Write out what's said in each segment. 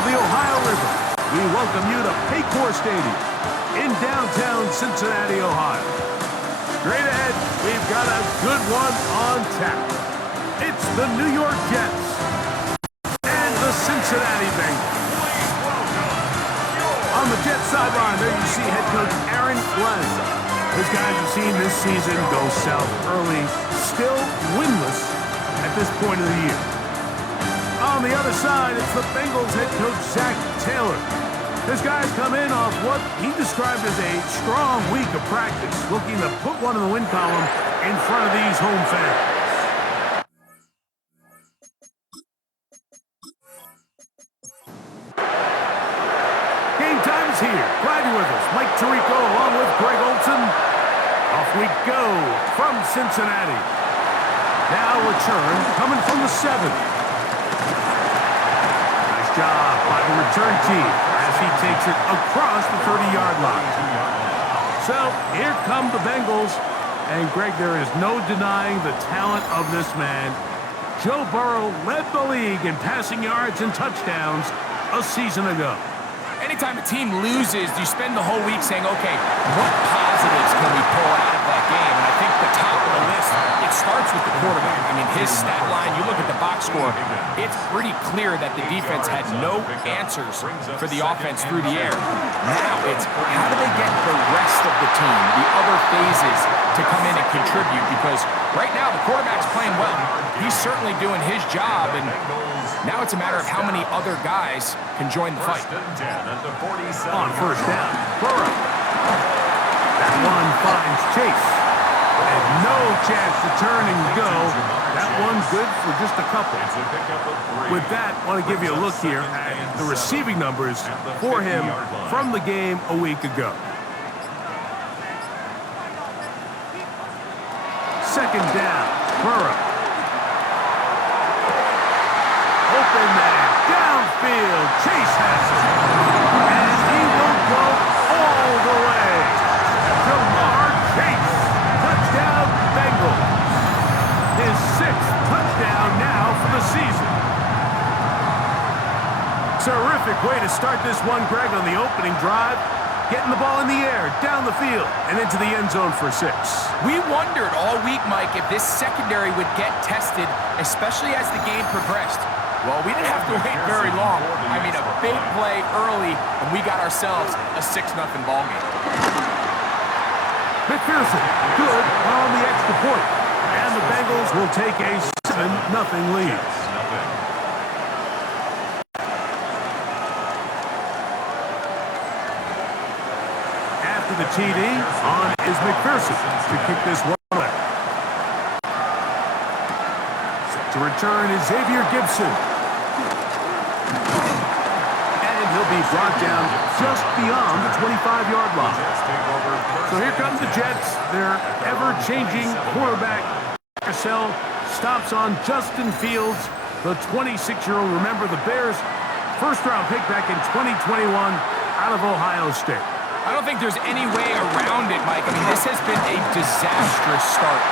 of the Ohio River, we welcome you to Paycor Stadium in downtown Cincinnati, Ohio. Straight ahead, we've got a good one on tap. It's the New York Jets and the Cincinnati Bengals. On the Jets sideline, there you see head coach Aaron Glenn. His guys have seen this season go south early, still winless at this point of the year. On the other side, it's the Bengals head coach Zach Taylor. His guys come in off what he described as a strong week of practice, looking to put one in the win column in front of these home fans. Game time is here. Glad you're with us. Mike Tirico along with Greg Olson. Off we go from Cincinnati. Now return coming from the 7. Nice job by the return team as he takes it across the 30-yard line. So here come the Bengals. And Greg, there is no denying the talent of this man. Joe Burrow led the league in passing yards and touchdowns a season ago. Anytime a team loses, you spend the whole week saying, okay, what positives can we pull out of that game? And I think the top of the list, it starts with the quarterback. I mean, his stat line, you look at the box score, it's pretty clear that the defense had no answers for the offense through the air. Now it's how do they get the rest of the team, the other phases, to come in and contribute? Because right now the quarterback's playing well. He's certainly doing his job, and now it's a matter of how many other guys can join the fight. On first down, Burrow. That one finds Chase. And no chance to turn and go. That one's good for just a couple. With that, I want to give you a look here at the receiving numbers for him from the game a week ago. Second down, Burrow. Open man, downfield, Chase has it. And he will go all the way. Jamar Chase, touchdown Bengals. His 6th touchdown now for the season. Terrific way to start this one, Greg, on the opening drive. Getting the ball in the air, down the field, and into the end zone for 6. We wondered all week, Mike, if this secondary would get tested, especially as the game progressed. Well, we didn't have to wait very long. I mean, a big play early, and we got ourselves a 6-0 ball game. McPherson, good on the extra point. And the Bengals will take a 7-0 lead. After the TD, on is McPherson to kick this one away. Set to return is Xavier Gibson. And he'll be brought down just beyond the 25-yard line. So here come the Jets. Their ever-changing quarterback, Carousel, stops on Justin Fields, the 26-year-old. Remember, the Bears' first-round pick back in 2021 out of Ohio State. I don't think there's any way around it, Mike. I mean, this has been a disastrous start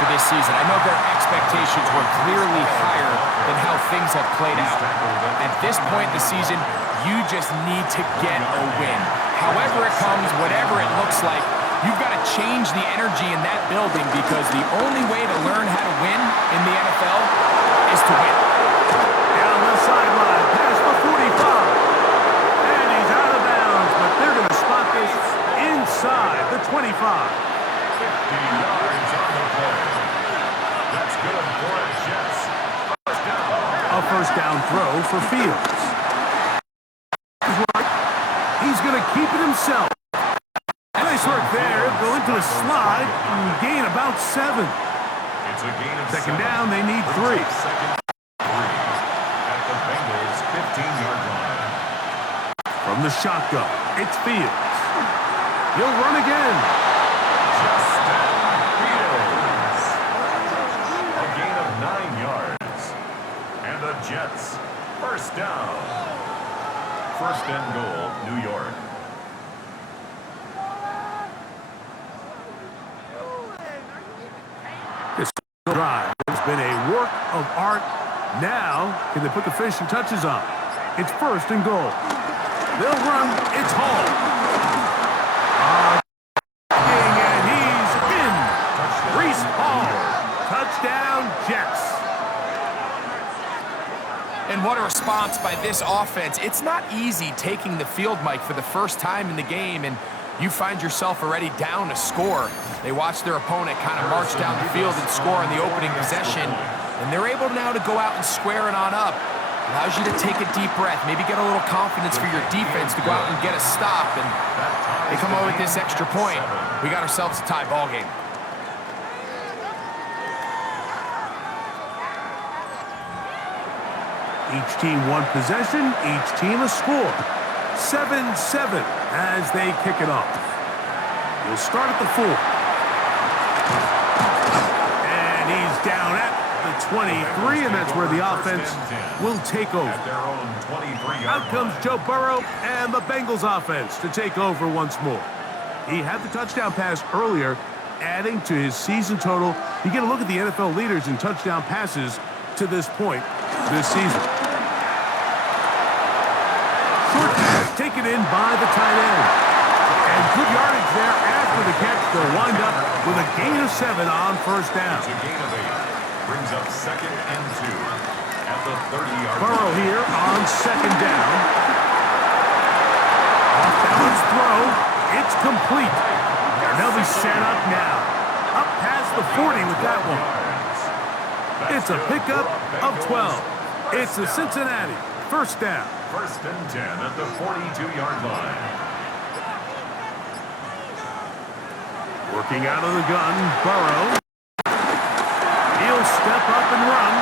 for this season. I know their expectations were clearly higher than how things have played out. At this point in the season, you just need to get a win. However it comes, whatever it looks like, you've got to change the energy in that building, because the only way to learn how to win in the NFL is to win. Down the sideline, past the 45. And he's out of bounds, but they're going to spot this inside the 25. 50 yards on the play. That's good for the Jets. First down. A first down throw for Fields. He's going to keep it himself. Nice work there. Go into a slide and gain about 7. It's a gain of Second 7. down, they need 3. Second 3 at the Bengals' 15-yard line. From the shotgun, it's Fields. He'll run again. Justin Fields. A gain of 9 yards. And the Jets, first down. First and goal, New York. This drive has been a work of art. Now, can they put the finishing touches on? It's first and goal. They'll run. It's Hall. And he's in. Reese Hall. Touchdown, Jets. And what a response by this offense. It's not easy taking the field, Mike, for the first time in the game, and you find yourself already down a score. They watch their opponent kind of march down the field and score on the opening possession, and they're able now to go out and square it on up. Allows you to take a deep breath, maybe get a little confidence for your defense to go out and get a stop, and they come over with this extra point. We got ourselves a tie ball game. Each team one possession, each team a score. 7-7 as they kick it off. He'll start at the 4. And he's down at the 23, and that's where the offense will take over. Out comes Joe Burrow and the Bengals offense to take over once more. He had the touchdown pass earlier, adding to his season total. You get a look at the NFL leaders in touchdown passes to this point this season. Short pass taken in by the tight end. And good yardage there after the catch. They'll wind up with a gain of 7 on first down. It's a gain of 8. Brings up 2nd and 2 at the 30-yard line. Burrow here on 2nd down. Off-balance throw. It's complete. And they'll be set up now. Up past the 40 with that one. It's a pickup of 12. It's a Cincinnati first down. 1st and 10 at the 42-yard line. Working out of the gun, Burrow. He'll step up and run,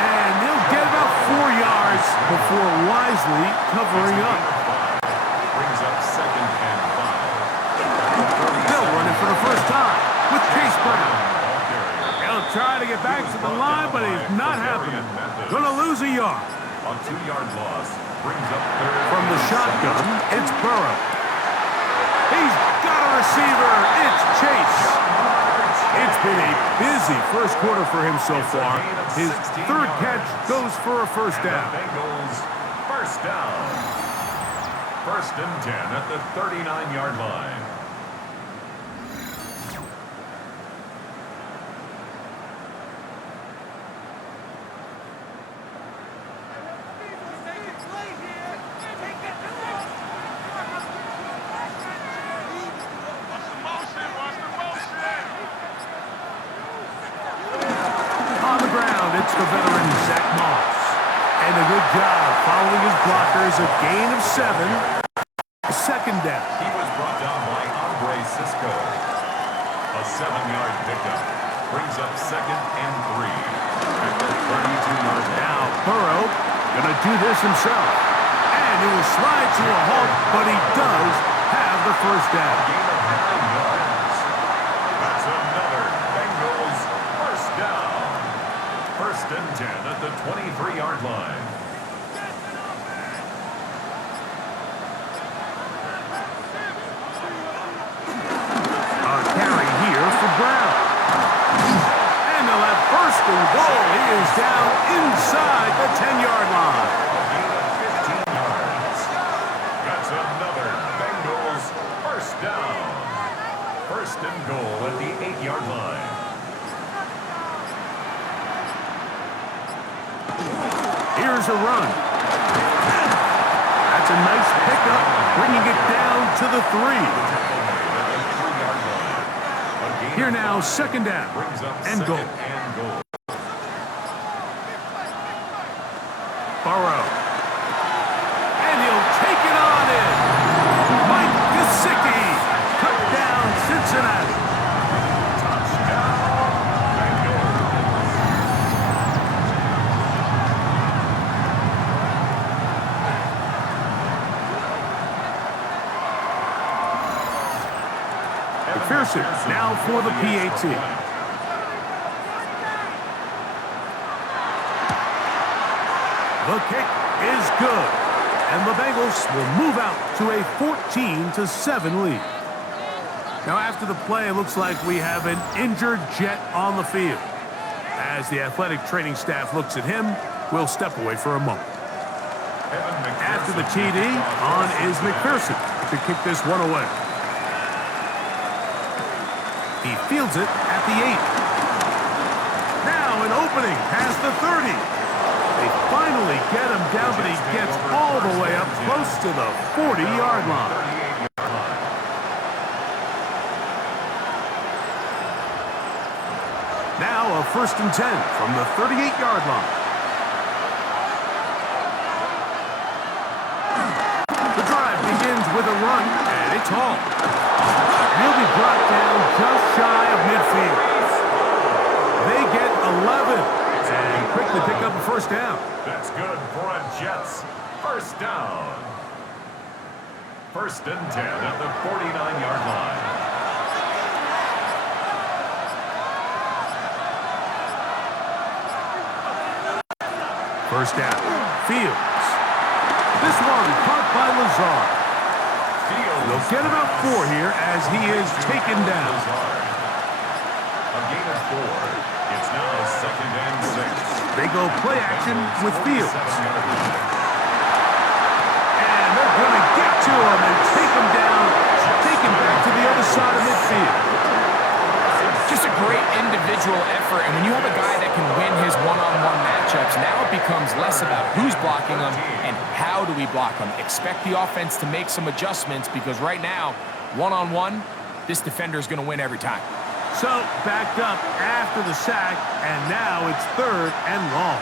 and he'll get about 4 yards before wisely covering up. Brings up 2nd and 5. They'll run it for the first time with Chase Brown. He'll try to get back to the line, but he's not happening. Gonna lose a yard. A 2-yard loss. Brings up 3rd. From the shotgun, it's Burrow. He's got a receiver. It's Chase. It's been a busy first quarter for him so far. His 3rd catch goes for a first down. Bengals first down. 1st and 10 at the 39-yard line. It's the veteran Zach Moss. And a good job following his blockers. A gain of 7. 2nd down. He was brought down by Andre Cisco. A 7-yard pickup. Brings up 2nd and 3. At the 32-yard line. Now Burrow gonna do this himself. And he will slide to a halt, but he does have the first down. Gain of 9 yards. That's another Bengals first down. 1st and 10 at the 23-yard line. A carry here for Brown. And they'll have 1st and goal. He is down inside the 10-yard line. A gain of 15 yards. That's another Bengals first down. 1st and goal at the 8-yard line. Here's a run. That's a nice pickup, bringing it down to the 3. Here now, 2nd down and goal. Burrow. And he'll take it on in. Mike Gesicki. Cut down Cincinnati. McPherson now for the PAT. The kick is good, and the Bengals will move out to a 14-7 lead. Now after the play, it looks like we have an injured Jet on the field. As the athletic training staff looks at him, we'll step away for a moment. After the TD, on is McPherson to kick this one away. He fields it at the 8. Now an opening past the 30. They finally get him down, but he gets all the way up close to the 40-yard line. Now a 1st and 10 from the 38-yard line. The drive begins with a run, and it's Hall. He'll be brought down just shy of midfield. They get 11 and quickly pick up a 1st down. That's good for a Jets 1st down. 1st and 10 at the 49-yard line. 1st down. Fields. This one caught by Lazard. They'll get about 4 here as he is taken down. A gain of 4. It's now 2nd and 6. They go play action with Fields. And they're going to get to him and take him down, take him back to the other side of midfield. Just a great individual effort, and when you have a guy that can win his one-on-one matchups, now it becomes less about who's blocking him and how do we block him. Expect the offense to make some adjustments because right now, one-on-one, this defender is going to win every time. So, backed up after the sack, and now it's 3rd and long.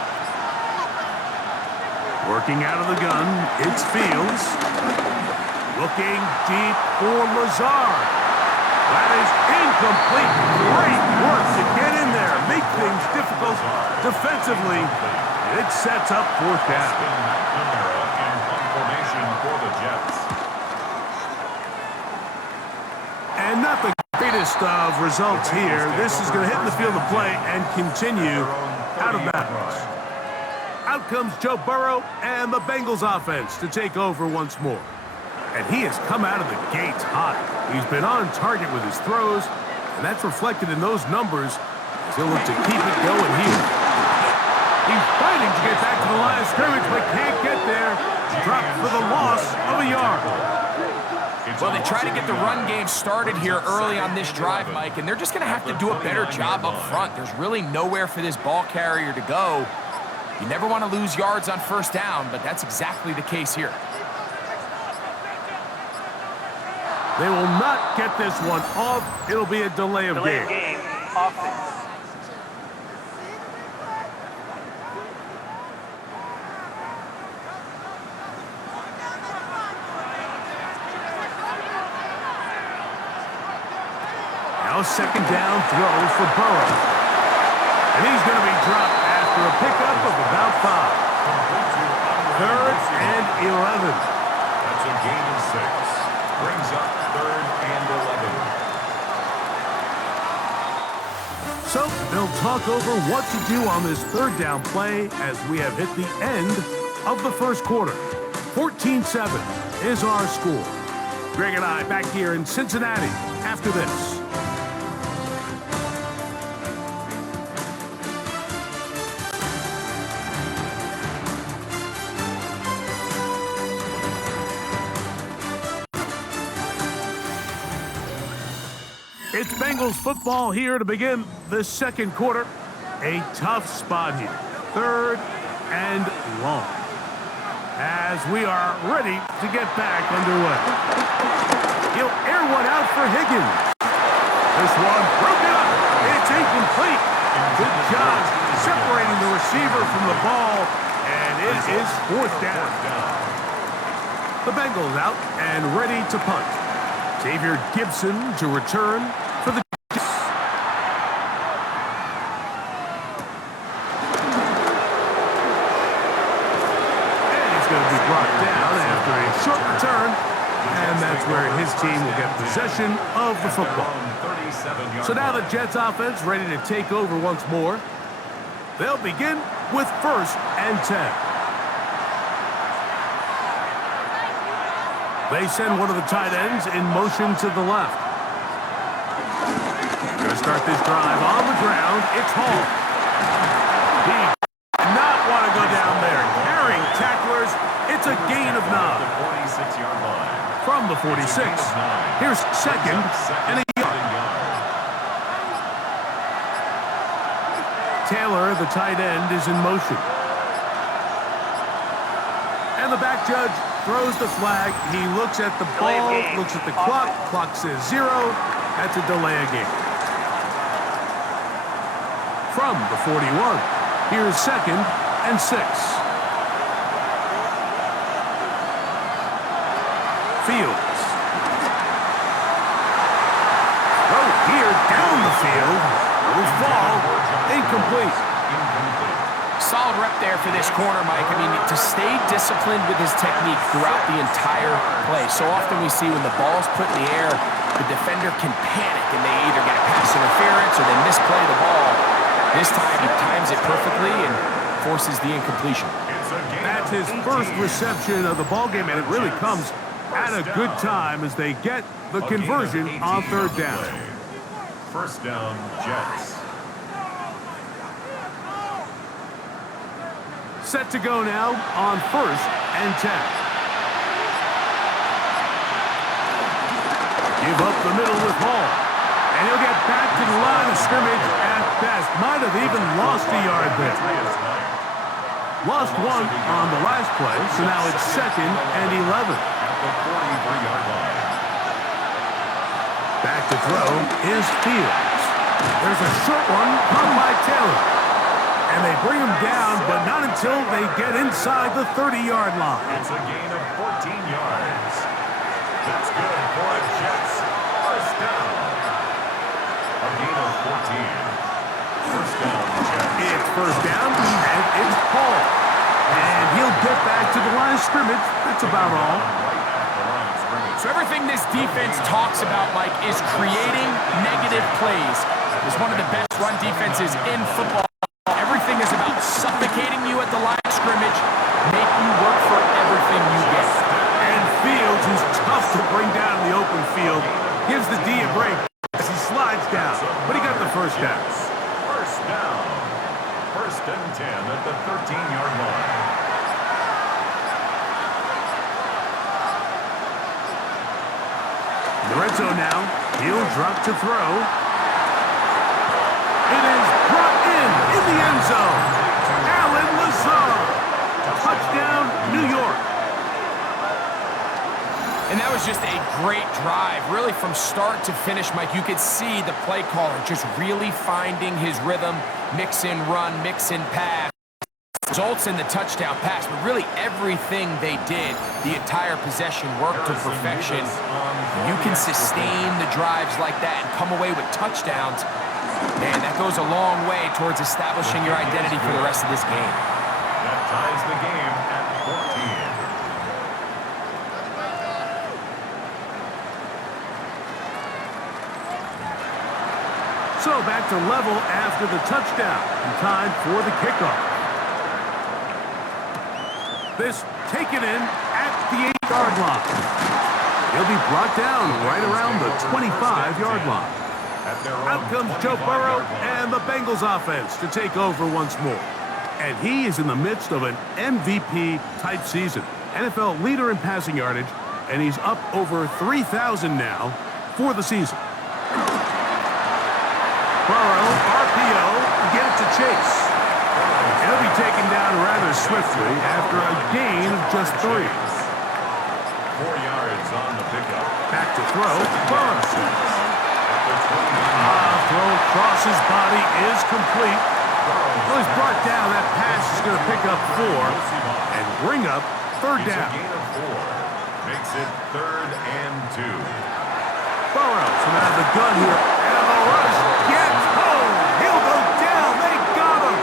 Working out of the gun, it's Fields. Looking deep for Lazard. That is incomplete. Great work to get in there, make things difficult defensively. It sets up 4th down. And not the greatest of results here. This is going to hit the field of play and continue out of bounds. Out comes Joe Burrow and the Bengals offense to take over once more. And he has come out of the gates hot. He's been on target with his throws, and that's reflected in those numbers as he'll look to keep it going here. He's fighting to get back to the line of scrimmage, but can't get there. Dropped for the loss of a yard. Well, they try to get the run game started here early on this drive, Mike, and they're just going to have to do a better job up front. There's really nowhere for this ball carrier to go. You never want to lose yards on 1st down, but that's exactly the case here. They will not get this one off. It'll be a delay of game. Offense. Now 2nd down throw for Burrow. And he's going to be dropped after a pickup of about 5. 3rd and 11. That's a gain of 6. Brings up 3rd and 11. So they'll talk over what to do on this 3rd down play as we have hit the end of the 1st quarter. 14-7 is our score. Greg and I back here in Cincinnati after this. It's Bengals football here to begin the 2nd quarter. A tough spot here. 3rd and long. As we are ready to get back underway. He'll air one out for Higgins. This one broken up. It's incomplete. Good job separating the receiver from the ball, and it is 4th down. The Bengals out and ready to punt. Xavier Gibson to return for the Jets. And he's going to be brought down after a short return, and that's where his team will get possession of the football. So now the Jets offense ready to take over once more. They'll begin with 1st and 10. They send one of the tight ends in motion to the left. Going to start this drive on the ground. It's Hall. He does not want to go down there. Carrying tacklers. It's a from the 46. Here's second and a yard. Taylor, the tight end, is in motion. And the back judge throws the flag. He looks at the ball, looks at the clock. Clock says 0. That's a delay of game. From the 41, here's second and 6. Fields. Throw here down the field. Will fall. Incomplete. Solid rep there for this corner, Mike. I mean, to stay disciplined with his technique throughout the entire play. So often we see when the ball's put in the air, the defender can panic and they either get a pass interference or they misplay the ball. This time he times it perfectly and forces the incompletion. That's his first reception of the ballgame, and it really comes at a good time as they get the conversion on third down. First down, Jets. Set to go now on first and 10. Give up the middle with Hall. And he'll get back to the line of scrimmage at best. Might have even lost a yard there. Lost one on the last play, so now it's second and 11. Back to throw is Fields. There's a short one come by Taylor. And they bring him down, but not until they get inside the 30-yard line. It's a gain of 14 yards. That's good for a Jets. First down. A gain of 14. First down, Jets. It's first down, and it's Paul. And he'll get back to the line of scrimmage. That's about all. So everything this defense talks about, Mike, is creating negative plays. It's one of the best run defenses in football. Everything is about suffocating you at the line of scrimmage, make you work for everything you get. And Fields, who's tough to bring down in the open field, gives the D a break as he slides down. But he got the first down. First down. First and 10 at the 13-yard line. In the red zone now, he'll drop to throw. It is brought in the end zone. Allen Lazard. Touchdown, New York. And that was just a great drive. Really from start to finish, Mike, you could see the play caller just really finding his rhythm. Mix in run, mix in pass. Results in the touchdown pass, but really everything they did, the entire possession worked to perfection. You can sustain the drives like that and come away with touchdowns. Man, that goes a long way towards establishing your identity for the rest of this game. That ties the game at 14. So back to level after the touchdown and time for the kickoff. This taken in at the 8-yard line. He'll be brought down right around the 25-yard line. Out comes Joe Burrow and the Bengals offense to take over once more. And he is in the midst of an MVP-type season. NFL leader in passing yardage, and he's up over 3,000 now for the season. Burrow, RPO, get it to Chase. He'll be taken down rather swiftly after a gain of just 3. 4 yards on the pickup. Back to throw, Burrow. Throw across his body is complete. Well, he's brought down. That pass is going to pick up 4 and bring up third down. Gain of 4 makes it 3rd and 2. Burrow from out of the gun here, and the rush gets home. He'll go down. They got him.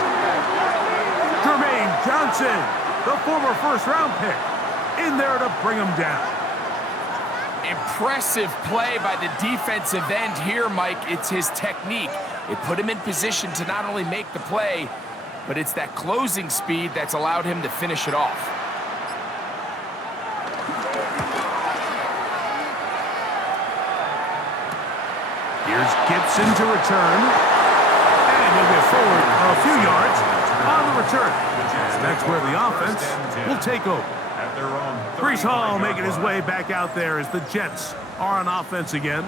Jermaine Johnson, the former first-round pick, in there to bring him down. Impressive play by the defensive end here, Mike. It's his technique. It put him in position to not only make the play, but it's that closing speed that's allowed him to finish it off. Here's Gibson to return. And he'll get forward a few yards on the return. And that's where the offense will take over. at their own 35-yard Brees Hall making his line. way back out there as the Jets are on offense again.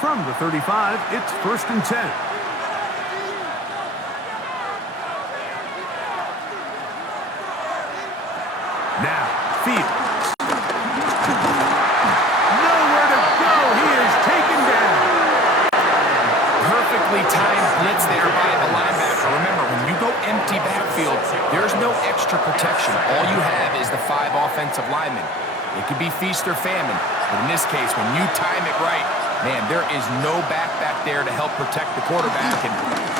From the 35, it's 1st and 10. Now, Fields. Nowhere to go. He is taken down. Perfectly timed blitz there by the linebacker. Remember, when you go empty backfield, there's no extra protection. All you have is the 5 offensive linemen. It could be feast or famine, but in this case, when you time it right, man, there is no back there to help protect the quarterback, and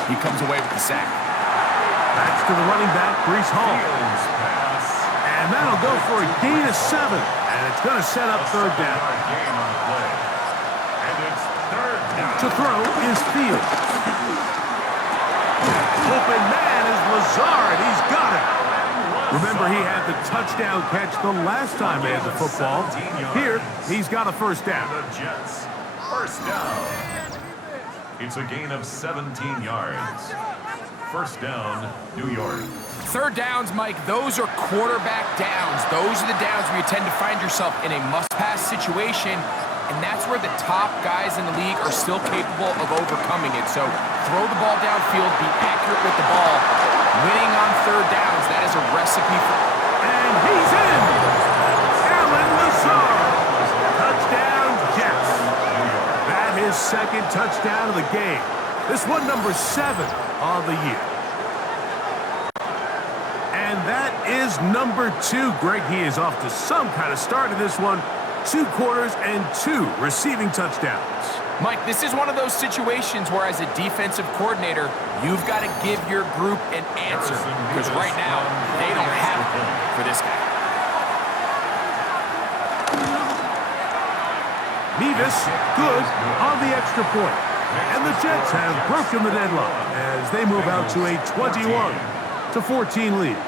he comes away with the sack. That's to the running back, Brees Hall. Fields pass. And that'll go for a gain of 7, and it's going to set up 3rd down. Gain on the play. And it's 3rd down. To throw is Fields. Open man is Lazard. He's got it. Remember, he had the touchdown catch the last time they had the football. Here, he's got a 1st down. The Jets, 1st down. It's a gain of 17 yards. 1st down, New York. 3rd downs, Mike, those are quarterback downs. Those are the downs where you tend to find yourself in a must-pass situation, and that's where the top guys in the league are still capable of overcoming it. So throw the ball downfield, be accurate with the ball. Winning on 3rd downs, that is a recipe for... And he's in! Alan Lazard! Touchdown, Jets. That is 2nd touchdown of the game. This one, number 7 of the year. And that is number 2. Greg, he is off to some kind of start in this one. 2 quarters and 2 receiving touchdowns. Mike, this is one of those situations where as a defensive coordinator, you've got to give your group an answer. Because right now, they don't have it for this guy. Mevis, good on the extra point. And the Jets have broken the deadlock as they move out to a 21-14 lead.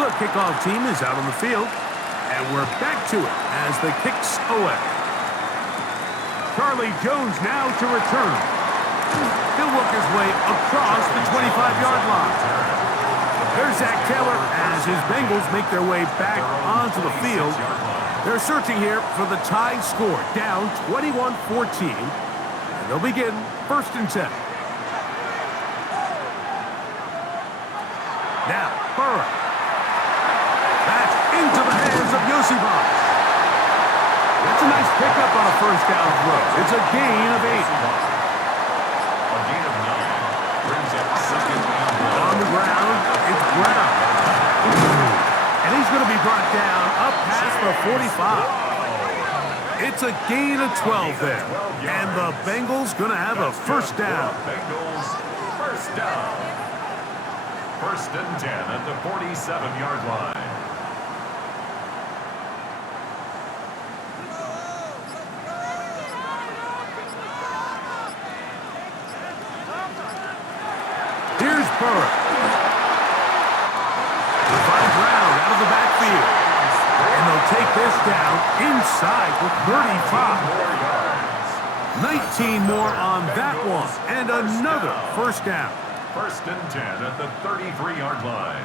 The kickoff team is out on the field, and we're back to it as the kicks away. Charlie Jones now to return. He'll work his way across the 25-yard line. There's Zach Taylor as his Bengals make their way back onto the field. They're searching here for the tie score, down 21-14, and they'll begin 1st and 10. Now, Burrow. That's into the hands of Yosibas. That's a nice pickup on a 1st down throw. It's a gain of 8. A gain of 9 brings up 2nd and 1. On the ground, it's Brown. And he's going to be brought down up past the 45. It's a gain of 12 there. And the Bengals going to have a 1st down. Bengals, 1st down. 1st and 10 at the 47-yard line. Here's Burrow. They find Brown out of the backfield. And they'll take this down inside the 35. 19 more on that one. And another 1st down. 1st and 10 at the 33-yard line.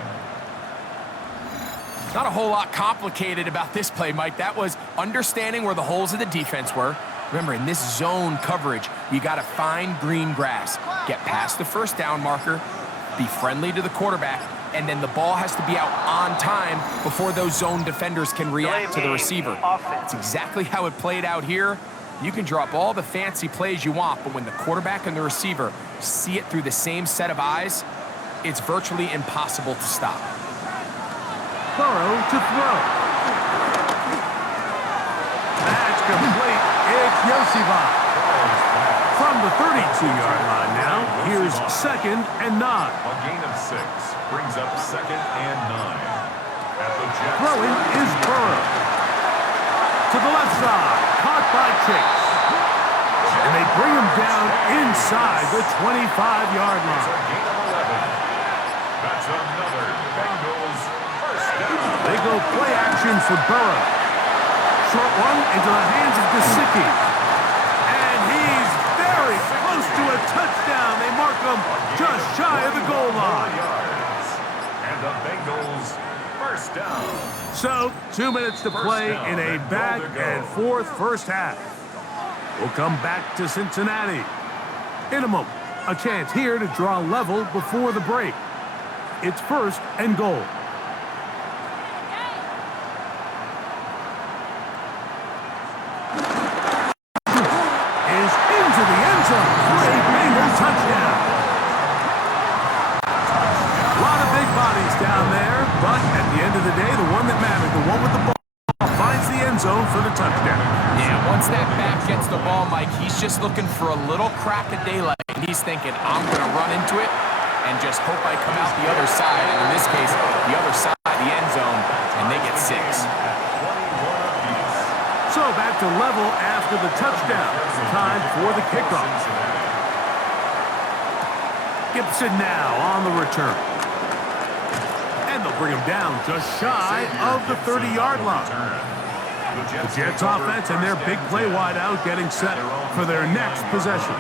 Not a whole lot complicated about this play, Mike. That was understanding where the holes of the defense were. Remember, in this zone coverage, you got to find green grass. Get past the 1st down marker, be friendly to the quarterback, and then the ball has to be out on time before those zone defenders can react to the receiver. That's exactly how it played out here. You can draw up all the fancy plays you want, but when the quarterback and the receiver see it through the same set of eyes, it's virtually impossible to stop. Burrow to throw. That's complete. It's Yosibas. From the 32-yard line now, here's 2nd and 9. A gain of 6 brings up 2nd and 9. At the Jets. Throwing is Burrow. To the left side, caught by Chase. And they bring him down inside the 25-yard It's a line. gain of 11. That's another Bengals 1st down. They go play action for Burrow. Short one into the hands of Gesicki. And he's very close to a touchdown. They mark him just shy of the goal line. the Bengals. First down. So, 2 minutes to play in a back-and-forth first half. We'll come back to Cincinnati. In a moment, a chance here to draw level before the break. It's 1st and goal. Is into the end zone for a Bengals touchdown. A lot of big bodies down there, but at the end of the day, the one that mattered, the one with the ball, finds the end zone for the touchdown. Yeah, once that back gets the ball, Mike, he's just looking for a little crack of daylight. He's thinking, I'm going to run into it and just hope I come out the other side. And in this case, the other side, the end zone, and they get 6. So back to level after the touchdown. Time for the kickoff. Gibson now on the return. And they'll bring him down just shy of the 30-yard line. The Jets offense and their big play wideout getting set for their next possession.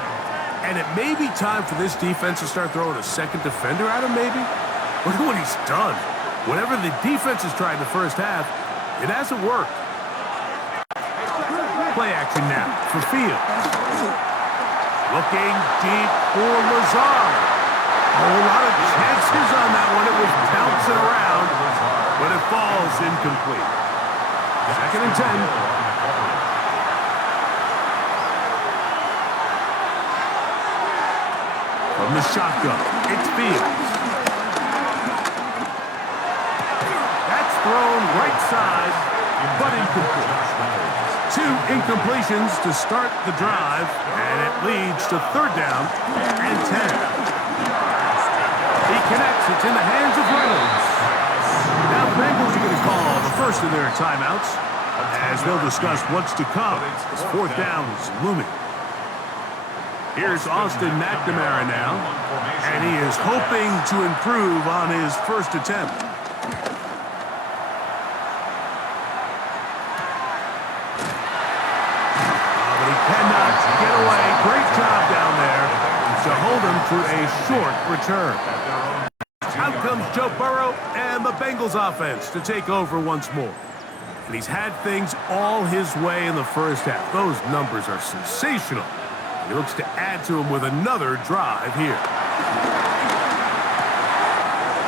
And it may be time for this defense to start throwing a second defender at him, maybe? Look at what he's done. Whatever the defense has tried the first half, it hasn't worked. Play action now for Fields. Looking deep for Lazard. A whole lot of chances on that one. It was bouncing around, but it falls incomplete. 2nd and 10. From the shotgun, it's Fields. That's thrown right side, but incomplete. 2 incompletions to start the drive, and it leads to 3rd down and 10. He connects. It's in the hands of Reynolds. Now the Bengals are going to call the first of their timeouts as they'll discuss what's to come as 4th down is looming. Here's Austin McNamara now, and he is hoping to improve on his first attempt. But he cannot get away. Great job down there to hold him to a short return. Out comes Joe Burrow and the Bengals offense to take over once more. And he's had things all his way in the first half. Those numbers are sensational. He looks to add to him with another drive here.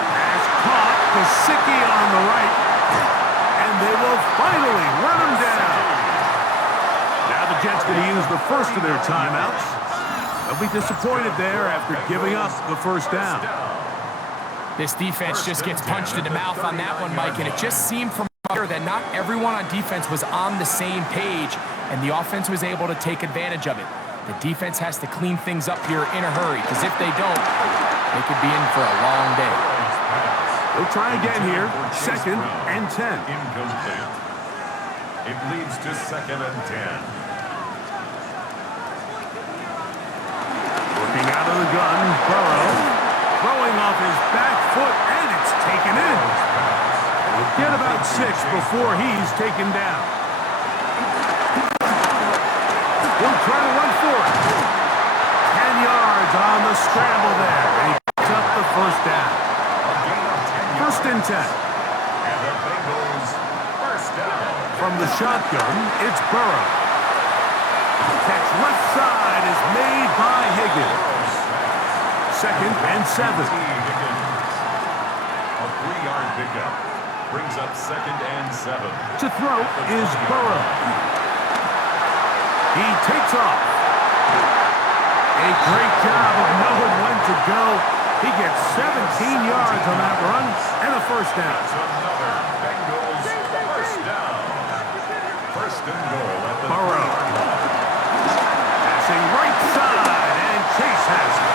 Pass caught. Gesicki on the right. And they will finally run him down. Now the Jets going to use the first of their timeouts. They'll be disappointed there after giving up the first down. This defense just gets punched in the mouth on that one, Mike, and it just seemed from here that not everyone on defense was on the same page, and the offense was able to take advantage of it. The defense has to clean things up here in a hurry, because if they don't, they could be in for a long day. They'll try again here. 2nd and 10. Incomplete. It leads to 2nd and 10. Working out of the gun, Burrow. Throwing off his back foot, and it's taken in. He'll get about 6 before he's taken down. He'll try to run for it. 10 yards on the scramble there. And he picks up the first down. 1st and 10. And the Bengals first down. From the shotgun, it's Burrow. Catch left side is made by Higgins. 2nd and 7. A 3-yard pickup brings up 2nd and 7. To throw is Burrow. He takes off. A great job of knowing when to go. He gets 17 yards on that run and a first down. Another Bengals first down. 1st and goal at the Burrow. Passing right side, and Chase has it.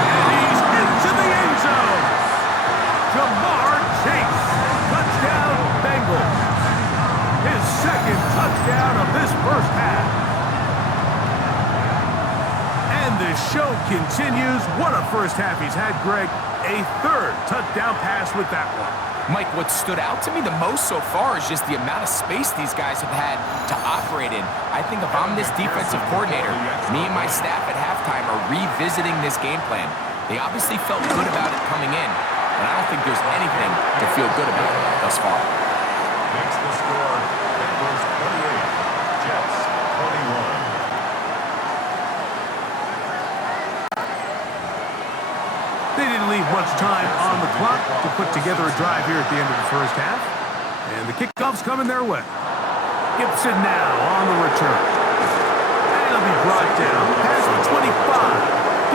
And he's into the end zone. Jamar Chase. Touchdown, Bengals. His 2nd touchdown of this first half. And the show continues. What a first half he's had, Greg. A 3rd touchdown pass with that one. Mike, what stood out to me the most so far is just the amount of space these guys have had to operate in. I think if I'm this defensive coordinator, me and my staff at halftime are revisiting this game plan. They obviously felt good about it coming in. and I don't think there's anything to feel good about thus far. Makes the score Bengals 28, Jets 21. They didn't leave much time on the clock to put together a drive here at the end of the first half. And the kickoff's coming their way. Gibson now on the return. And it'll be brought down past the 25.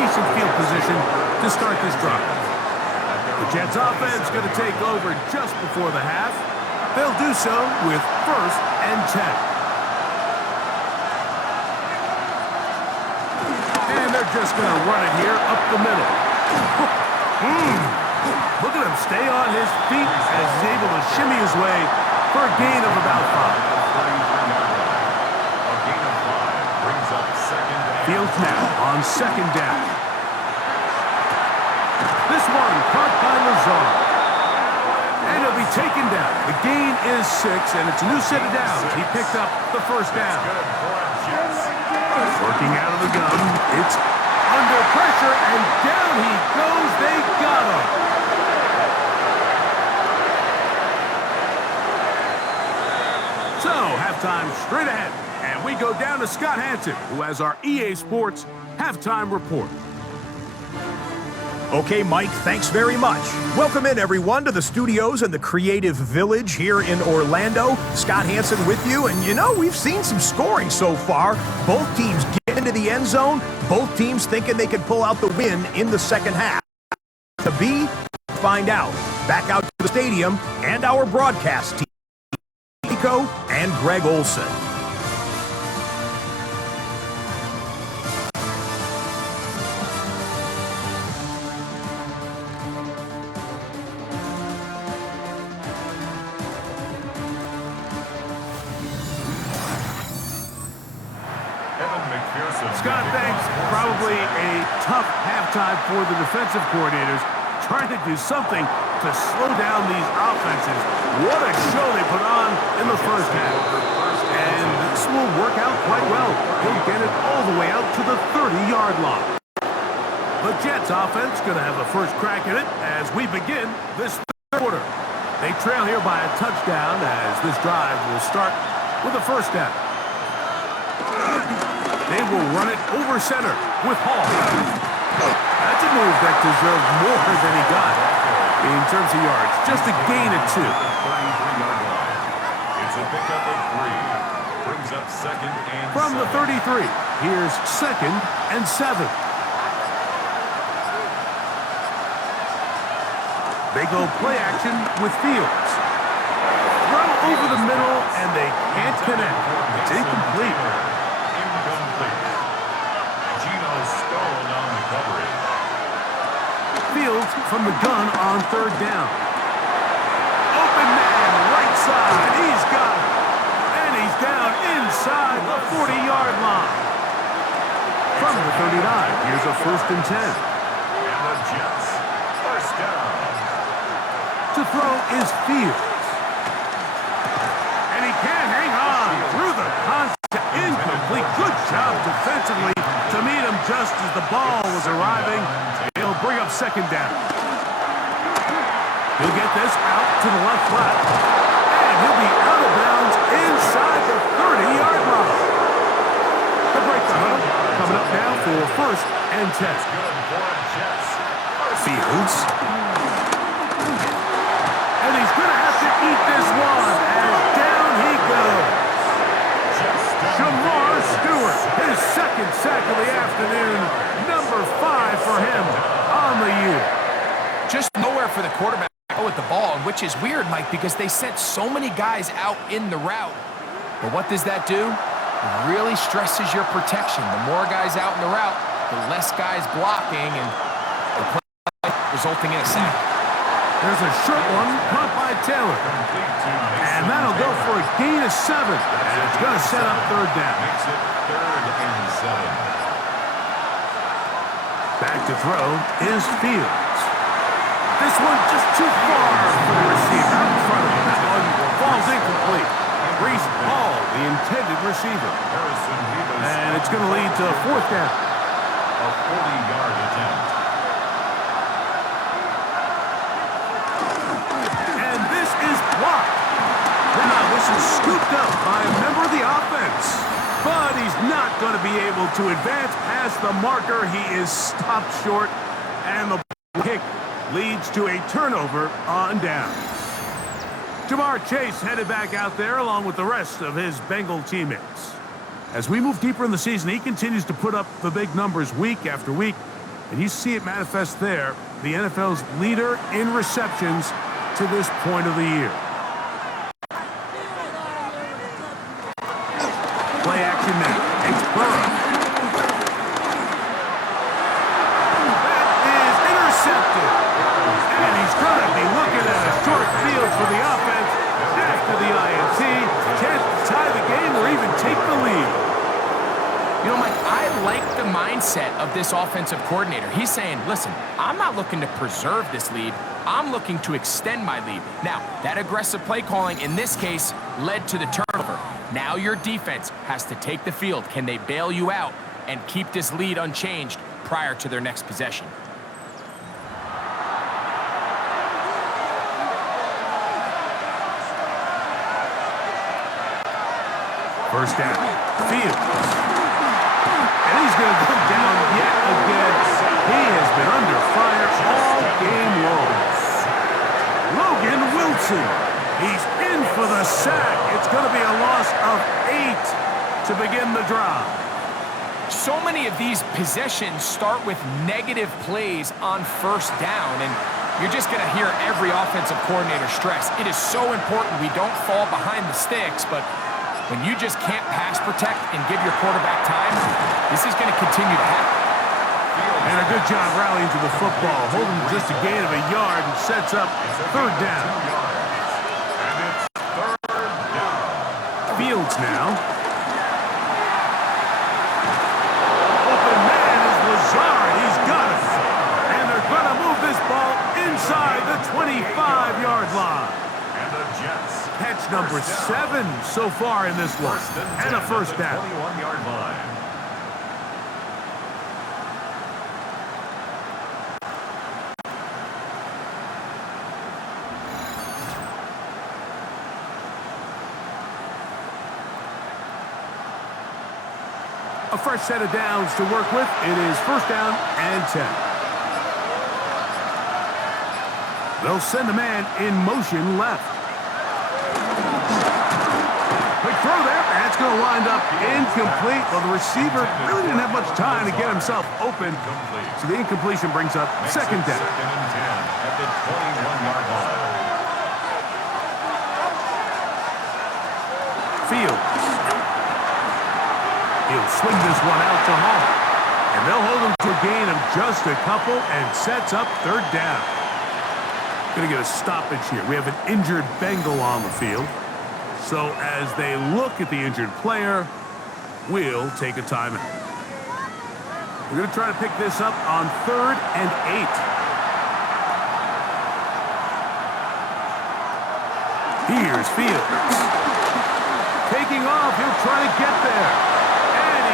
Decent field position to start this drive. The Jets offense going to take over just before the half. They'll do so with 1st and 10. And they're just going to run it here up the middle. Look at him stay on his feet as he's able to shimmy his way for a gain of about 5. A gain of 5 brings up 2nd and Fields now on 2nd down. This one caught by Lazard. And he'll be taken down. The gain is 6, and it's a new set of downs. He picked up the 1st down. good for a Jets. Working out of the gun. It's under pressure, and down he goes. They got him. So, halftime straight ahead. And we go down to Scott Hansen, who has our EA Sports halftime report. Okay, Mike, thanks very much. Welcome in, everyone, to the studios in the Creative Village here in Orlando. Scott Hansen with you, and we've seen some scoring so far. Both teams get into the end zone, both teams thinking they could pull out the win in the second half. To be, find out. Back out to the stadium and our broadcast team, Nico and Greg Olson. Scott, thanks. Probably a tough halftime for the defensive coordinators, trying to do something to slow down these offenses. What a show they put on in the first half. And this will work out quite well. He'll get it all the way out to the 30-yard line. The Jets offense going to have a first crack at it as we begin this third quarter. They trail here by a touchdown as this drive will start with a 1st down. They will run it over center with Hall. That's a move that deserved more than he got in terms of yards. Just a gain of 2. It's a pickup of 3. Brings up 2nd and 7. From the 33, here's 2nd and 7. They go play action with Fields. Throw over the middle, and they can't connect. It's incomplete. Fields from the gun on 3rd down. Open man, right side. He's got it. And he's down inside the 40-yard line. From the 39, here's a 1st and 10. And the Jets, 1st down. To throw is Fields. And he can't hang on through the contact. Incomplete. Good job defensively to meet him just as the ball was arriving. He'll bring up 2nd down. He'll get this out to the left flat. And he'll be out of bounds inside the 30-yard line. The break the huddle coming up now for 1st and 10. Fields. And he's going to have to eat this one. And down he goes. Shamar Stewart, his 2nd sack of the afternoon. Number 5 for him on the year. Just nowhere for the quarterback to go with the ball, which is weird, Mike, because they sent so many guys out in the route. But what does that do? It really stresses your protection. The more guys out in the route, the less guys blocking, and the play resulting in a sack. There's a short one caught by Taylor. And that'll go for a gain of 7. And it's going to set up 3rd down. Makes it 3rd and 7. Back to throw is Fields. This one just too far for the receiver out in front of him. That one falls incomplete. Reese Hall, the intended receiver. And it's going to lead to a 4th down. A 40-yard attempt. going to be able to advance past the marker. He is stopped short, and the kick leads to a turnover on down. Jamar Chase headed back out there along with the rest of his Bengal teammates. As we move deeper in the season, he continues to put up the big numbers week after week, and you see it manifest there, the NFL's leader in receptions to this point of the year. Play action now. It's Burrow. That is intercepted. And he's going to be looking at a short field for the offense after the INT. Chance to tie the game or even take the lead. You know, Mike, I like the mindset of this offensive coordinator. He's saying, listen, I'm not looking to preserve this lead. I'm looking to extend my lead. Now, that aggressive play calling in this case led to the turnover. Now your defense has to take the field. Can they bail you out and keep this lead unchanged prior to their next possession? First down. Fields. And he's going to go down yet again. He has been under fire all game long. Logan Wilson. He's in for the sack. It's going to be a loss of 8 to begin the drive. So many of these possessions start with negative plays on first down, and you're just going to hear every offensive coordinator stress. It is so important we don't fall behind the sticks, but when you just can't pass protect and give your quarterback time, this is going to continue to happen. And a good job rallying to the football, holding just a gain of a yard and sets up third down. Fields now. Open man is Lazard. He's got it. And they're going to move this ball inside the 25-yard line. And the Jets. Catch number 7 so far in this one. And a first down. 21-yard line. A fresh set of downs to work with. It is first down and 10. They'll send a man in motion left. Quick throw there. That's going to wind up incomplete. Well, the receiver really didn't have much time to get himself open. So the incompletion brings up second down. Second and 10 at the 21-yard line. Fields. He'll swing this one out to home. And they'll hold him to a gain of just a couple and sets up third down. Going to get a stoppage here. We have an injured Bengal on the field. So as they look at the injured player, we'll take a timeout. We're going to try to pick this up on third and 8. Here's Fields. Taking off, he'll try to get there.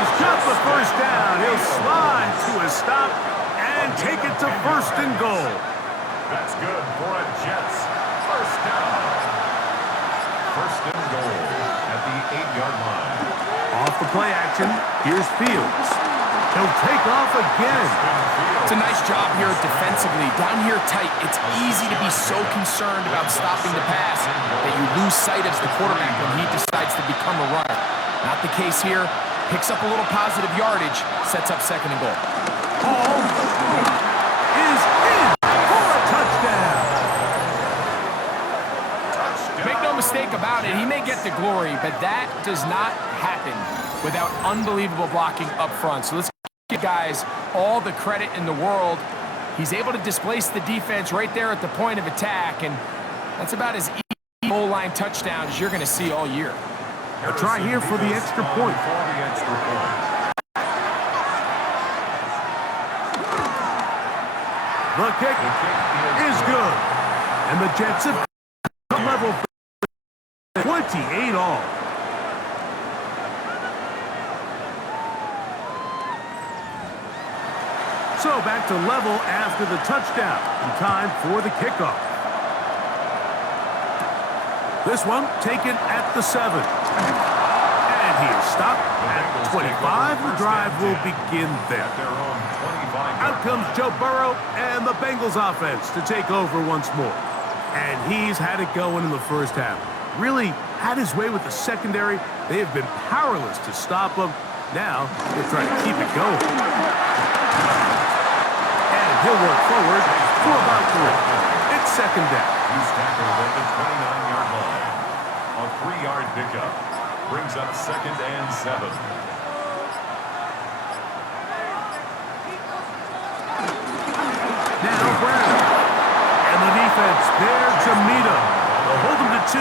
He's got the first down. He'll slide to a stop and take it to first and goal. That's good for a Jets first down. First and goal at the 8-yard line. Off the play action, here's Fields. He'll take off again. It's a nice job here defensively. Down here tight, it's easy to be so concerned about stopping the pass that you lose sight of the quarterback when he decides to become a runner. Not the case here. Picks up a little positive yardage, sets up second and goal. Ball is in for a touchdown. Make no mistake about it, he may get the glory, but that does not happen without unbelievable blocking up front. So let's give guys all the credit in the world. He's able to displace the defense right there at the point of attack, and that's about as easy goal line touchdown as you're going to see all year. A try here for the extra point. The kick is good. And the Jets have come level 28 all. So back to level after the touchdown. And time for the kickoff. This one taken at the 7. And he stop at the 25. The drive will begin there. Out comes Joe Burrow and the Bengals offense to take over once more. And he's had it going in the first half. Really had his way with the secondary. They have been powerless to stop him. Now they're trying to keep it going. And he'll work forward for about 3. It's second down. He's tackled at the 29-yard line. A 3-yard pickup brings up 2nd and 7. Now Brown. And the defense there to meet him. They'll hold him to 2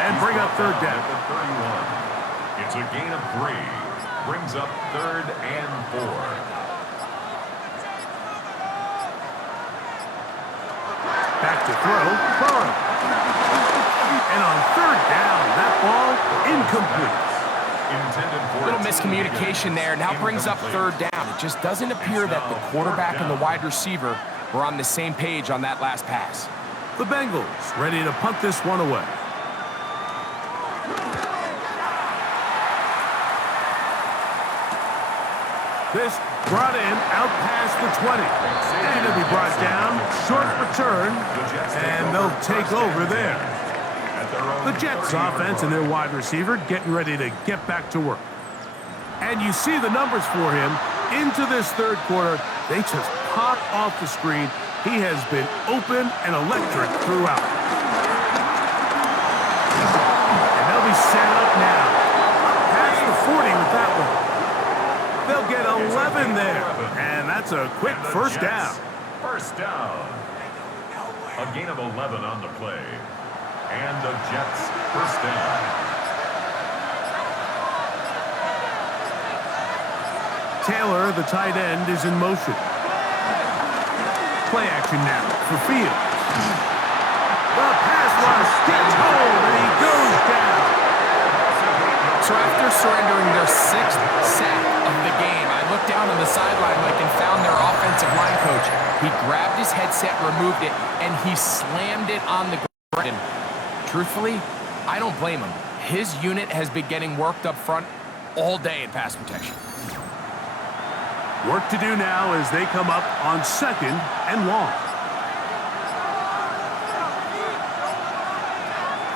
and bring up 3rd down. At the 31. It's a gain of 3. Brings up 3rd and 4. Back to throw, Burrow. And on 3rd down, that ball incomplete. A little miscommunication there. Now brings up 3rd down. It just doesn't appear that the quarterback and the wide receiver were on the same page on that last pass. The Bengals ready to punt this one away. This brought in out past the 20. And it'll be brought down, short return, and they'll take over there. The Jets offense and their wide receiver getting ready to get back to work. And you see the numbers for him into this 3rd quarter. They just pop off the screen. He has been open and electric throughout. And they'll be set up now. Past the 40 with that one. They'll get 11 there. And that's a quick first down. First down. A gain of 11 on the play. And the Jets first down. Taylor, the tight end, is in motion. Play action now for Fields. The pass rush gets home and he goes down. So after surrendering their 6th sack of the game, I looked down on the sideline and found their offensive line coach. He grabbed his headset, removed it, and he slammed it on the ground. And truthfully, I don't blame him. His unit has been getting worked up front all day in pass protection. Work to do now as they come up on 2nd and long.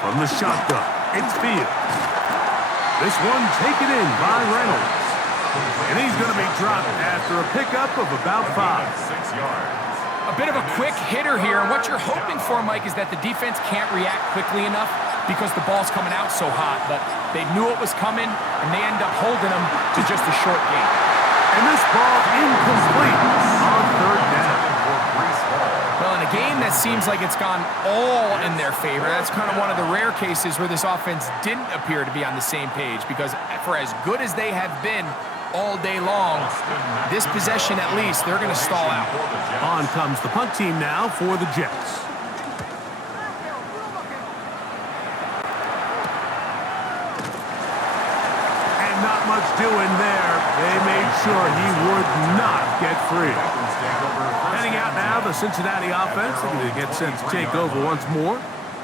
From the shotgun, it's Fields. This one taken in by Reynolds. And he's going to be dropped after a pickup of about 5. 6 yards. A bit of a quick hitter here, and what you're hoping for, Mike, is that the defense can't react quickly enough because the ball's coming out so hot. But they knew it was coming, and they end up holding them to just a short gain. And this ball incomplete on 3rd down. Well, in a game that seems like it's gone all in their favor, that's kind of one of the rare cases where this offense didn't appear to be on the same page, because for as good as they have been all day long, this possession at least, they're going to stall out. On comes the punt team now for the Jets. And not much doing there. They made sure he would not get free. Heading out now, the Cincinnati offense, looking to get set to take over once more.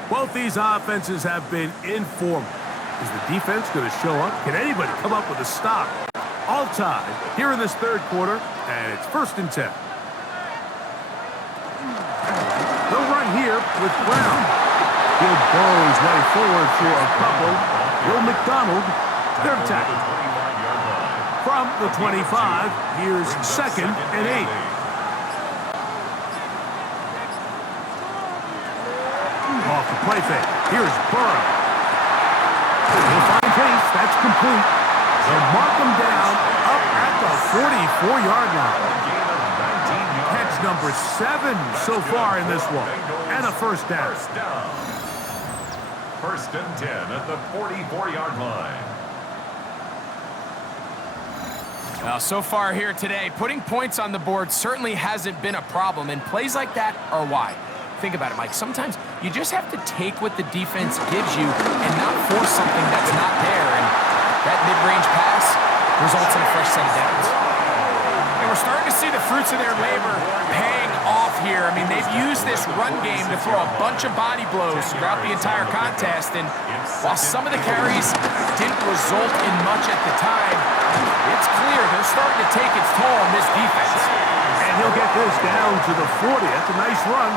Both these offenses have been informal. Is the defense going to show up? Can anybody come up with a stop? All tied here in this 3rd quarter, and it's 1st and 10. They'll run here with Brown. He'll burrow his way forward for a couple. Will McDonald, their tackle. From the 25, here's 2nd and 8. Off the play fake. Here's Burrow. He'll find Case. That's complete. They'll mark him down up at the 44-yard line. Catch number 7 so far in this one. And a first down. 1st and 10 at the 44-yard line. Well, so far here today, putting points on the board certainly hasn't been a problem, and plays like that are why. Think about it, Mike. Sometimes you just have to take what the defense gives you and not force something that's not there, and that mid-range pass results in a fresh set of downs. And we're starting to see the fruits of their labor paying off here. I mean, they've used this run game to throw a bunch of body blows throughout the entire contest, and while some of the carries didn't result in much at the time. It's clear they're starting to take its toll on this defense. And he'll get this down to the 40. That's a nice run.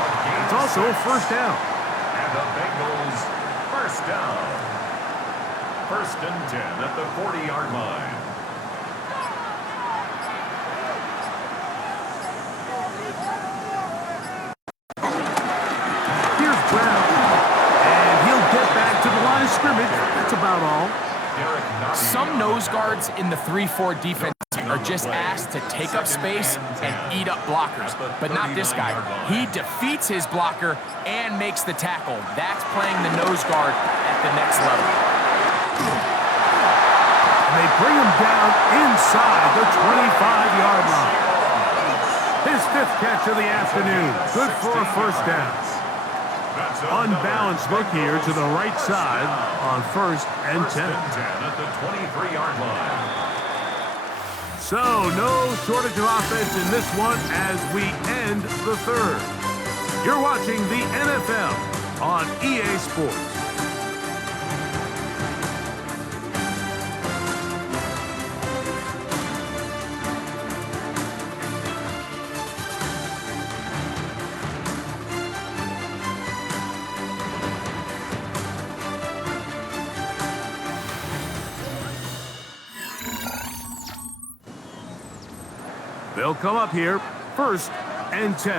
It's also a first down. And the Bengals first down. First and 10 at the 40-yard line. Here's Brown. And he'll get back to the line of scrimmage. That's about all. Some nose guards in the 3-4 defense are just asked to take up space and eat up blockers, but not this guy. He defeats his blocker and makes the tackle. That's playing the nose guard at the next level. And they bring him down inside the 25-yard line. His 5th catch of the afternoon. Good for a first down. Unbalanced look here to the right side on 1st and 10. At the 23-yard line. So, no shortage of offense in this one as we end the 3rd. You're watching the NFL on EA Sports. They'll come up here, 1st and 10.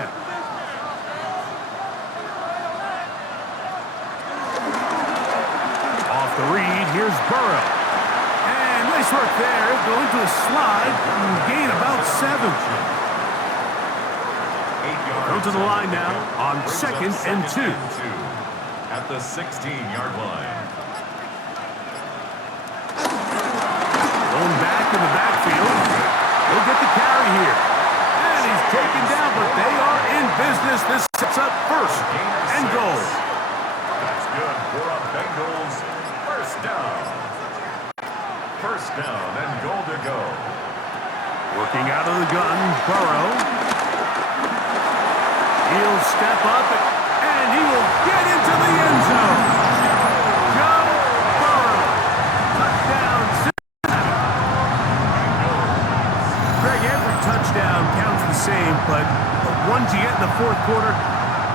Off the read, here's Burrow. And nice work there, going to a slide, gain about 7. Go to the line now on 2nd and 2. At the 16-yard line. Going back in the backfield. He'll get the carry here. And he's taken down, but they are in business. This sets up 1st and goal. That's good for a Bengals first down. First down and goal to go. Working out of the gun, Burrow. He'll step up, and he will get into the end zone. Joe Burrow. Touchdown, Cincinnati. Greg, every touchdown counts the same, but the ones you get in the 4th quarter,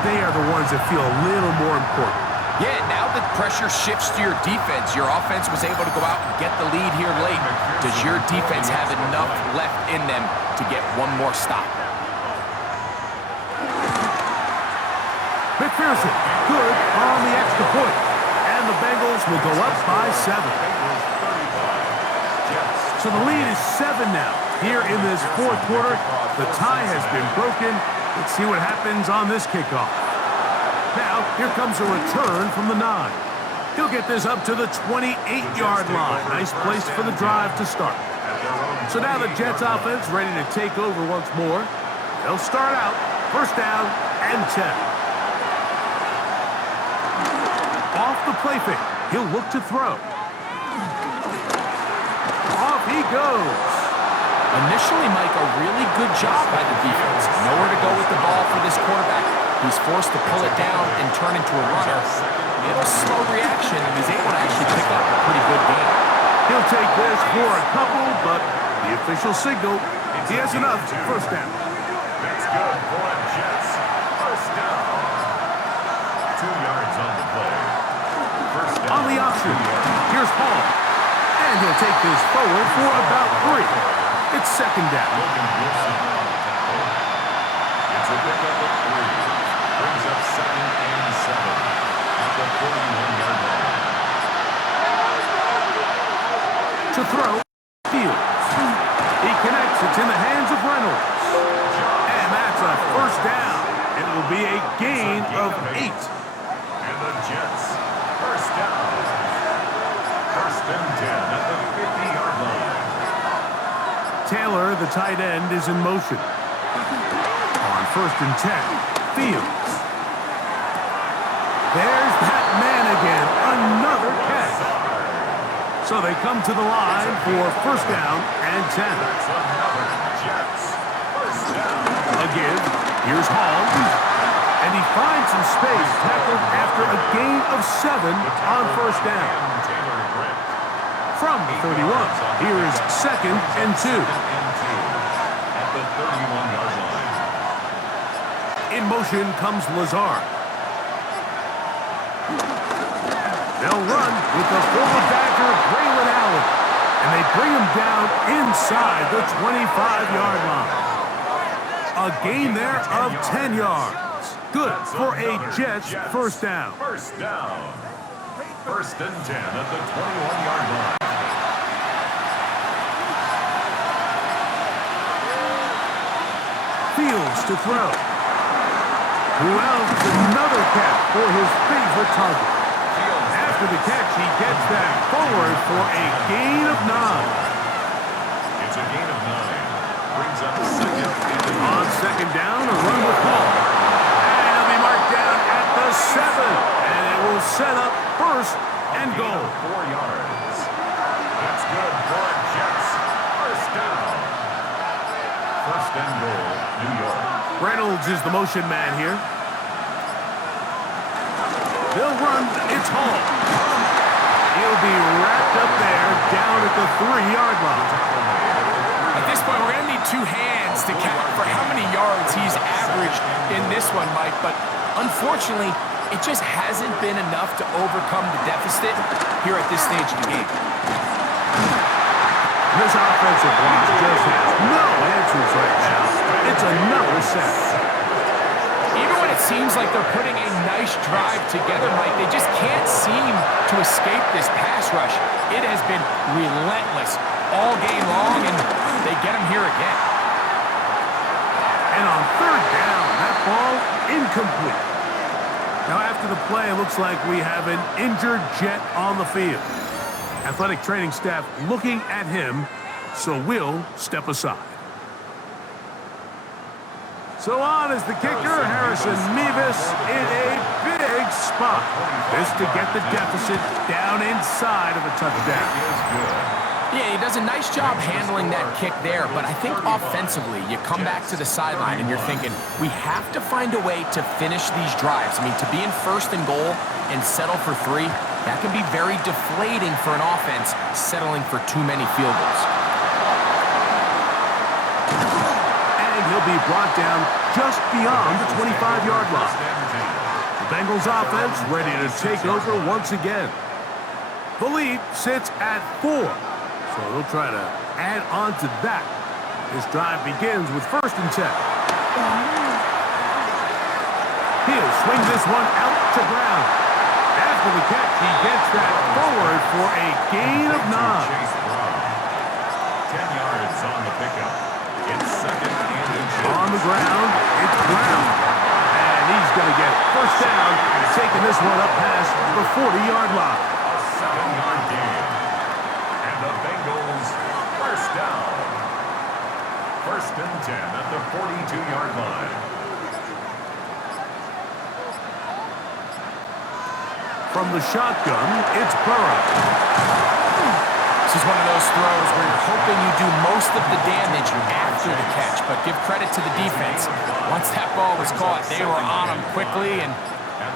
they are the ones that feel a little more important. Yeah, now that pressure shifts to your defense, your offense was able to go out and get the lead here late. Does your defense have enough left in them to get one more stop? McPherson, good on the extra point. And the Bengals will go up by 7. So the lead is 7 now. Here in this 4th quarter, the tie has been broken. Let's see what happens on this kickoff. Now, here comes a return from the 9. He'll get this up to the 28-yard line. Nice place for the drive to start. So now the Jets offense ready to take over once more. They'll start out 1st down and 10. Off the play fake. He'll look to throw. Off he goes. Initially, Mike, a really good job by the defense. Nowhere to go with the ball for this quarterback. He's forced to pull it down and turn into a runner. He had a slow reaction and he's able to actually pick up a pretty good game. He'll take this for a couple, but the official signal, he has enough. 1st down. That's good for a Jets first down. 2 yards on the play. First down. On the option, here's Hall. And he'll take this forward for about 3. It's 2nd down. It's a pickup of 3. Brings up 2nd and 7 at the 41-yard line. To throw, Fields. He connects. It's in the hands of Reynolds. And that's a 1st down. It will be a gain of 8. And the Jets first down. 1st and 10 at the 50-yard line. Taylor, the tight end, is in motion. On 1st and 10, Fields. There's that man again. Another catch. So they come to the line for 1st down and 10. That's another Jets first down. Again, here's Hall. And he finds some space, tackled after a gain of 7 on 1st down. from the 31. Here is 2nd and 2. At the 31-yard line. In motion comes Lazard. They'll run with the former Badger, Braylon Allen. And they bring him down inside the 25-yard line. A gain there of 10 yards. Good for a Jets first down. First down. 1st and 10 at the 21-yard line. Fields to throw. Wells another catch for his favorite target. After the catch, he gets that forward for a gain of 9. It's a gain of 9. Brings up 2nd and On 2nd down, a run with Hall. And it'll be marked down at the 7. And it will set up 1st and goal. 4 yards. That's good for Jets. First down. 1st and goal, New York. Reynolds is the motion man here. They'll run. It's Hall. He'll be wrapped up there down at the 3-yard line. At this point, we're going to need 2 hands to count for how many yards he's averaged in this one, Mike. But unfortunately, it just hasn't been enough to overcome the deficit here at this stage of the game. This offensive line just has no answers right now. It's another sack. Even when it seems like they're putting a nice drive together, Mike, they just can't seem to escape this pass rush. It has been relentless all game long, and they get him here again. And on 3rd down, that ball incomplete. Now after the play, it looks like we have an injured Jet on the field. Athletic training staff looking at him, so we'll step aside. So on is the kicker, Harrison Mevis, in a big spot. This to get the deficit down inside of a touchdown. Yeah, he does a nice job handling that kick there, but I think offensively, you come back to the sideline and you're thinking, we have to find a way to finish these drives. I mean, to be in 1st and goal and settle for 3, that can be very deflating for an offense settling for too many field goals. He'll be brought down just beyond the 25-yard line. The Bengals offense ready to take over once again. The lead sits at 4, so they'll try to add on to that. This drive begins with 1st and 10. He'll swing this one out to Brown. After the catch, he gets that forward for a gain of 9. 10 yards on the pickup. It's 2nd and inches. On the ground, it's Brown. And he's going to get 1st down, taking this one up past the 40-yard line. A 7-yard gain. And the Bengals 1st down. 1st and 10 at the 42-yard line. From the shotgun, it's Burrow. This is one of those throws where you're hoping you do most of the damage after the catch, but give credit to the defense. Once that ball was caught, they were on him quickly, and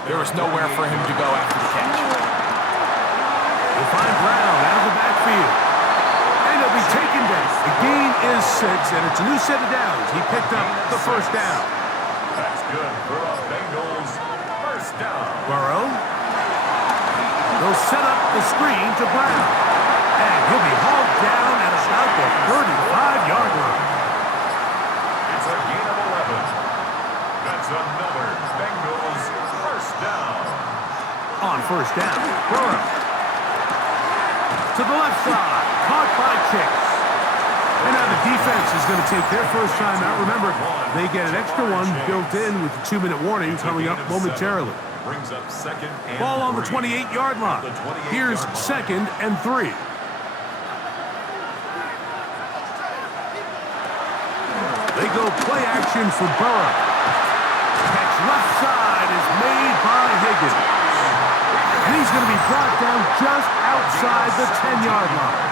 there was nowhere for him to go after the catch. We'll find Brown out of the backfield. And he'll be taken down. The gain is 6, and it's a new set of downs. He picked up the 1st down. That's good for a Bengals 1st down. Burrow. They'll set up the screen to Brown. And he'll be hauled down at about the 35-yard line. It's a gain of 11. That's another Bengals 1st down. On 1st down, Burrow. To the left side, caught by Chase. And now the defense is going to take their 1st time out. Remember, they get an extra one built in with the 2-minute warning coming up momentarily. Brings up 2nd and Ball on the 3. 28-yard line. Here's 2nd and 3. They go play action for Burrow. Catch left side is made by Higgins. And he's going to be brought down just outside the 10-yard line.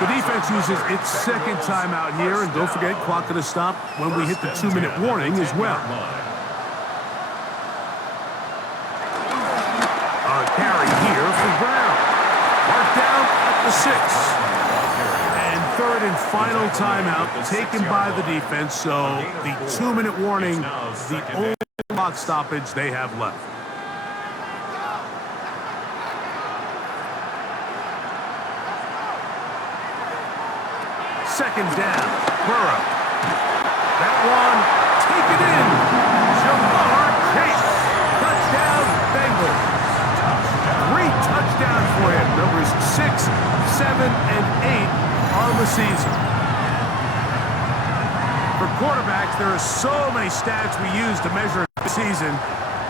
The defense uses its 2nd timeout here, and don't forget, clock going to stop when we hit the 2-minute warning as well. A carry here for Brown. Marked down at the 6. And third and final timeout taken by the defense, so the 2-minute warning, the only clock stoppage they have left. Second down, Burrow. That one, take it in. Jamar Chase. Touchdown, Bengals. 3 touchdowns for him. Numbers 6, 7, and 8 on the season. For quarterbacks, there are so many stats we use to measure the season.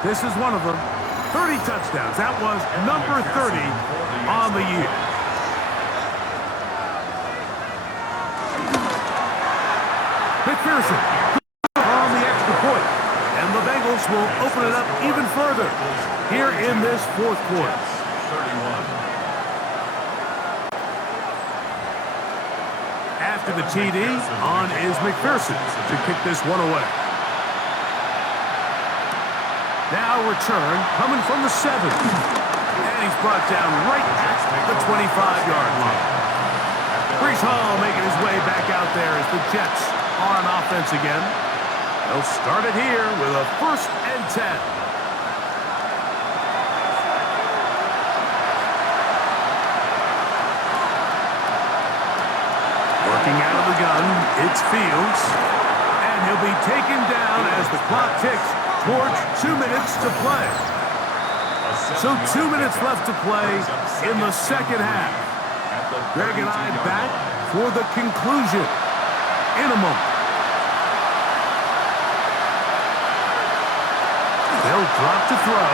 This is one of them. 30 touchdowns. That was number 30 on the year. McPherson on the extra point, and the Bengals will open it up even further here in this fourth quarter. 31. After the TD, on is McPherson to kick this one away. Now return coming from the 7, and he's brought down right at the 25-yard line. Breece Hall making his way back out there as the Jets on offense again. They'll start it here with a 1st and 10. Working out of the gun, it's Fields. And he'll be taken down as the clock ticks towards 2 minutes to play. So 2 minutes left to play in the second half. Greg and I back for the conclusion in a moment. They'll drop to throw.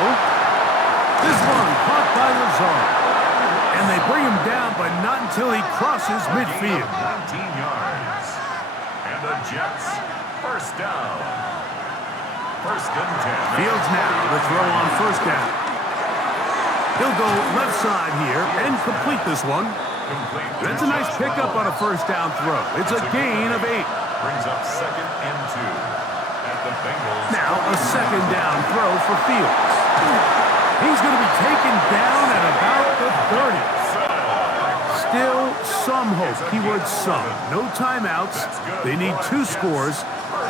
This one caught by Lazard. And they bring him down, but not until he crosses midfield. 19 yards. And the Jets, 1st down. 1st and 10. Fields now to throw on 1st down. He'll go left side here and complete this one. That's a nice pickup on a 1st down throw. It's a gain of 8. Brings up 2nd and 2. At the Bengals. Now a 2nd down throw for Fields. He's going to be taken down at about the 30. Still some hope. Keyword some. No timeouts. They need 2 scores,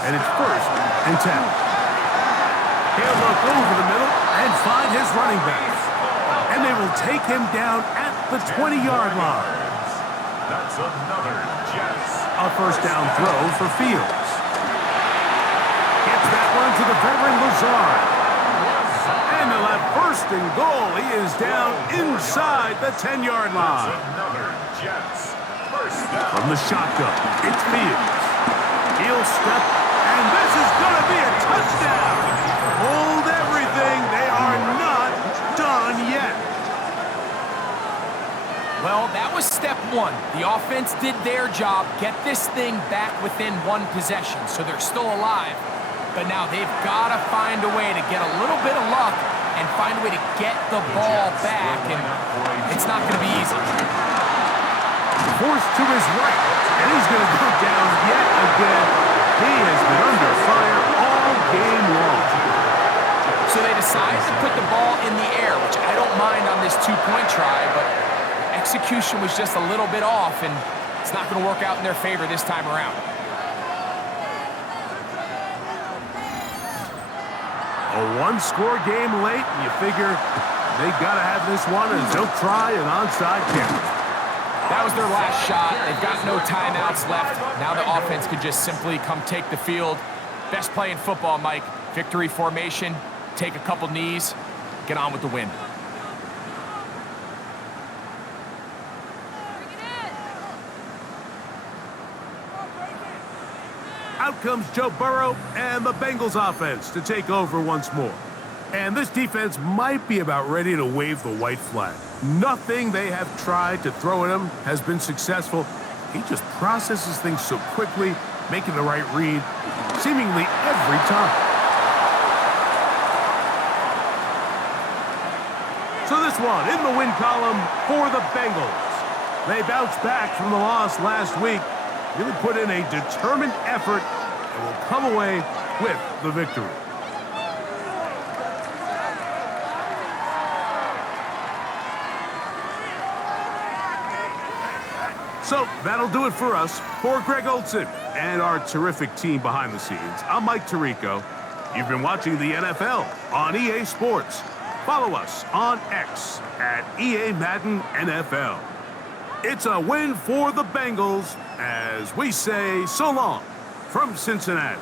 and it's 1st and 10. He'll look over the middle and find his running back. And they will take him down at the 20-yard line. That's another Jets. A 1st down throw for Fields. Gets that one to the veteran Lazard. And they'll have 1st and goal. He is down inside the 10-yard line. Another Jets. 1st down. From the shotgun, it's Fields. He'll step, and this is going to be a touchdown. Hold everything. They are not done yet. Well, that was step 1. The offense did their job, get this thing back within 1 possession, so they're still alive. But now they've got to find a way to get a little bit of luck and find a way to get the ball back, and it's not going to be easy. Forced to his right, and he's going to go down yet again. He has been under fire all game long. So they decide to put the ball in the air, which I don't mind on this 2-point try, but execution was just a little bit off, and it's not going to work out in their favor this time around. A 1-score game late, and you figure they got to have this one, and they'll try an onside kick. That was their last shot. They've got no timeouts left. Now the offense could just simply come take the field. Best play in football, Mike. Victory formation, take a couple knees, get on with the win. Out comes Joe Burrow and the Bengals offense to take over once more. And this defense might be about ready to wave the white flag. Nothing they have tried to throw at him has been successful. He just processes things so quickly, making the right read, seemingly every time. So this one in the win column for the Bengals. They bounced back from the loss last week, really put in a determined effort, and will come away with the victory. So that'll do it for us. For Greg Olson and our terrific team behind the scenes, I'm Mike Tirico. You've been watching the NFL on EA Sports. Follow us on X at EA Madden NFL. It's a win for the Bengals as we say so long from Cincinnati.